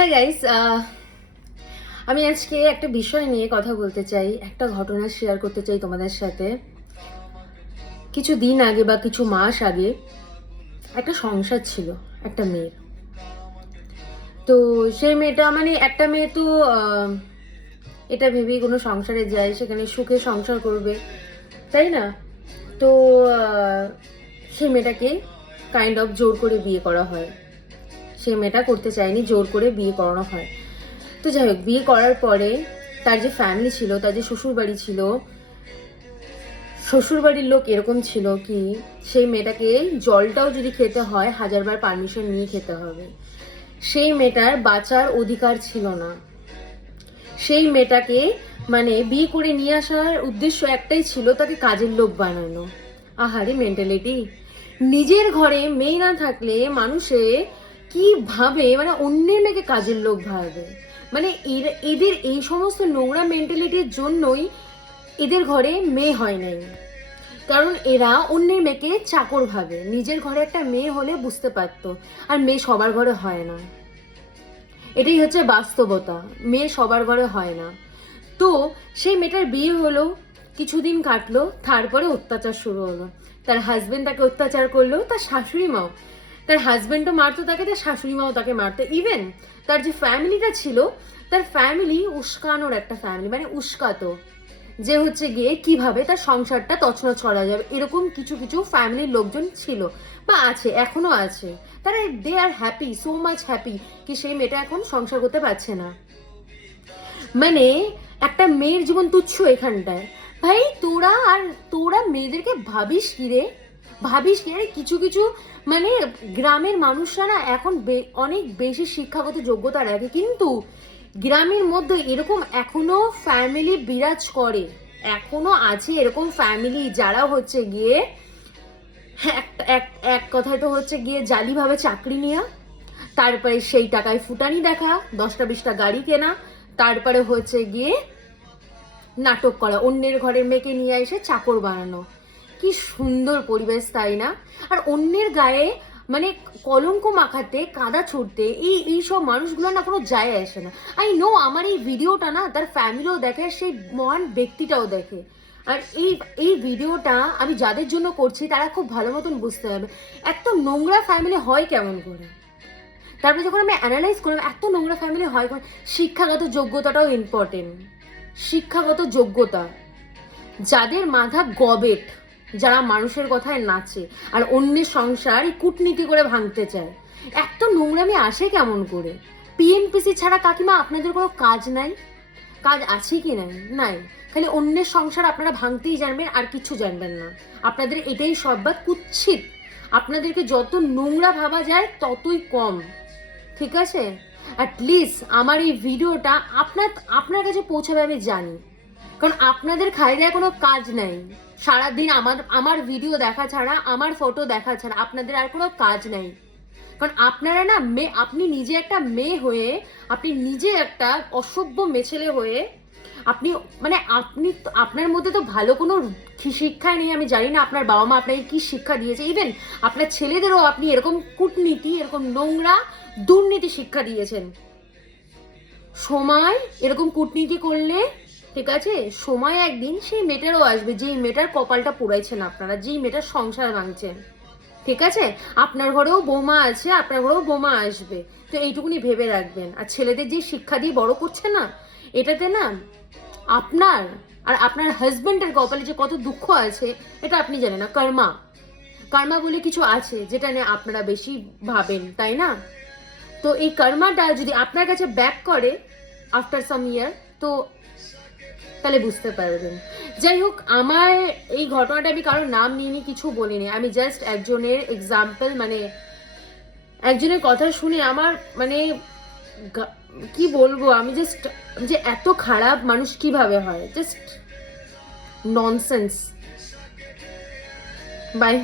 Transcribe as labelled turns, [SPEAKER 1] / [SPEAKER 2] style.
[SPEAKER 1] Hi guys আমি আজকে একটা বিষয় নিয়ে কথা বলতে চাই, একটা ঘটনা শেয়ার করতে চাই তোমাদের সাথে। কিছু দিন আগে বা কিছু মাস আগে একটা সংসার ছিল, একটা মেয়ের। তো সেই মেয়েটা মানে একটা মেয়ে তো এটা ভেবেই কোনো সংসারে যায়, সেখানে সুখে সংসার করবে, তাই না? তো সেই মেয়েটাকে কাইন্ড অফ জোর করে বিয়ে করা হয়। সে মেয়েটা করতে চায়নি, জোর করে বিয়ে করানো হয়। তো যাই হোক, বিয়ে করার পরে তার যে ফ্যামিলি ছিল, তার যে শ্বশুর বাড়ি ছিল শ্বশুর বাড়ির লোক এরকম ছিল কি, সেই মেয়েটাকে জলটাও যদি খেতে হয়, হাজারবার পারমিশন নিয়ে খেতে হবে। সেই মেয়েটার বাঁচার অধিকার ছিল না। সেই মেয়েটাকে মানে বিয়ে করে নিয়ে আসার উদ্দেশ্য একটাই ছিল, তাকে কাজের লোক বানানো। আহারে মেন্টালিটি নিজের ঘরে মেয়ে না থাকলে মানুষে কি ভাবে মানে অন্যের মেয়েকে কাজের লোক ভাবে মানে এদের এই সমস্ত নোংরা মেন্টালিটির জন্যই এদের ঘরে মেয়ে হয় নাই। কারণ এরা অন্যের মেয়েকে চাকর ভাবে। নিজের ঘরে একটা মেয়ে হলে বুঝতে পারতো। আর মেয়ে সবার ঘরে হয় না। এটাই হচ্ছে বাস্তবতা। মেয়ে সবার ঘরে হয় না। তো সেই মেয়েটার বিয়ে হলো, কিছুদিন কাটলো, তারপরে অত্যাচার শুরু হলো। তার হাজবেন্ড তাকে অত্যাচার করল, তার শাশুড়ি মাও। তার হাজবেন্ডও মারতো তাকে, তার শাশুড়ি মাও তাকে মারতো। ইভেন তার যে ফ্যামিলিটা ছিল, তার ফ্যামিলি উস্কানোর একটা ফ্যামিলি মানে উস্কাতো। যে হচ্ছে গিয়ে কীভাবে তার সংসারটা তছনছ করা যাবে, এরকম কিছু কিছু ফ্যামিলির লোকজন ছিল বা আছে, এখনও আছে। তারা they are happy so much happy কি সেই মেয়েটা এখন সংসার করতে পারছে না। মানে একটা মেয়ের জীবন তুচ্ছ এখানটায়। ভাই, তোরা আর তোরা মেয়েদেরকে ভাবিস কি রে? ভাবিস কি কিছু কিছু মানে গ্রামের মানুষরা না এখন অনেক বেশি শিক্ষাগত যোগ্যতা রাখে কিন্তু গ্রামের মধ্যে এরকম এখনও ফ্যামিলি বিরাজ করে। এখনও আছে এরকম ফ্যামিলি যারা হচ্ছে গিয়ে এক এক এক কথায় তো হচ্ছে গিয়ে জালিভাবে চাকরি নেওয়া তারপরে সেই টাকায় ফুটানি দেখা, দশটা বিশটা গাড়ি কেনা, তারপরে হচ্ছে গিয়ে নাটক করা, অন্যের ঘরের মেয়েকে নিয়ে এসে চাকর বানানো। কি সুন্দর পরিবেশ, তাই না? আর অন্যের গায়ে মানে কলঙ্ক মাখাতে, কাদা ছুটতে এই এই সব মানুষগুলো না কোনো যায় আসে না। আই নো আমার এই ভিডিওটা না, তার ফ্যামিলিও দেখে, সেই মহান ব্যক্তিটাও দেখে। আর এই এই ভিডিওটা আমি যাদের জন্য করছি, তারা খুব ভালো মতন বুঝতে হবে এত নোংরা ফ্যামিলি হয় কেমন করে? তারপরে যখন আমি অ্যানালাইজ করলাম, এত নোংরা ফ্যামিলি হয় কেমন? শিক্ষাগত যোগ্যতাটাও ইম্পর্টেন্ট শিক্ষাগত যোগ্যতা। যাদের মাথা গবেট যারা মানুষের কথায় নাচে আর অন্যের সংসার কূটনীতি করে ভাঙতে চায়। এত নোংরামি আসে কেমন করে? পিএমপিসি ছাড়া কাকিমা আপনাদের কোনো কাজ নাই? কাজ আছে কি নাই? নাই। খালি অন্যের সংসার আপনারা ভাঙতেই জানবেন আর কিছু জানবেন না। আপনাদের এটাই সব বা কুচ্ছিত আপনাদেরকে যত নোংরা ভাবা যায়, ততই কম। ঠিক আছে? অ্যাটলিস্ট আমার এই ভিডিওটা আপনার আপনার কাছে পৌঁছাবে আমি জানি। কারণ আপনাদের খাই কোনো কাজ নাই। সারাদিন আমার আমার ভিডিও দেখা ছাড়া, আমার ফটো দেখা ছাড়া আপনাদের আর কোনো কাজ নাই। কারণ আপনারা না মেয়ে আপনি নিজে একটা মেয়ে হয়ে, আপনি নিজে একটা অসভ্য মেছেলে হয়ে, আপনি মানে আপনি আপনার মধ্যে তো ভালো কোনো শিক্ষা নেই, আমি জানি না আপনার বাবা মা আপনাকে কি শিক্ষা দিয়েছে। ইভেন আপনার ছেলেদেরও আপনি এরকম কূটনীতি, এরকম নোংরা দুর্নীতি শিক্ষা দিয়েছেন। সময় এরকম কূটনীতি করলে ঠিক আছে? সময় একদিন, সেই মেয়েটারও আসবে। যেই মেয়েটার কপালটা পুড়াইছেন আপনারা, যেই মেয়েটার সংসার ভাঙছেন। ঠিক আছে? আপনার ঘরেও বোমা আছে, আপনার ঘরেও বোমা আসবে। তো এইটুকুনি ভেবে রাখবেন। আর ছেলেদের যে শিক্ষা দিয়ে বড় করছে না, এটাতে না আপনার আর আপনার হাজবেন্ডের কপালে যে কত দুঃখ আছে, এটা আপনি জানেন না। কর্মা। কর্মা বলে কিছু আছে, যেটা নিয়ে আপনারা বেশি ভাবেন, তাই না? তো এই কর্মাটা যদি আপনার কাছে ব্যাক করে আফটার সাম ইয়ার তো তাহলে বুঝতে পারবেন। যাই হোক, আমার এই ঘটনাটা আমি কারোর নাম নিয়ে কিছু বলিনি। আমি জাস্ট একজনের এক্সাম্পল মানে একজনের কথা শুনে আমার মানে কি বলব, আমি জাস্ট যে এত খারাপ মানুষ কীভাবে হয়? Just nonsense by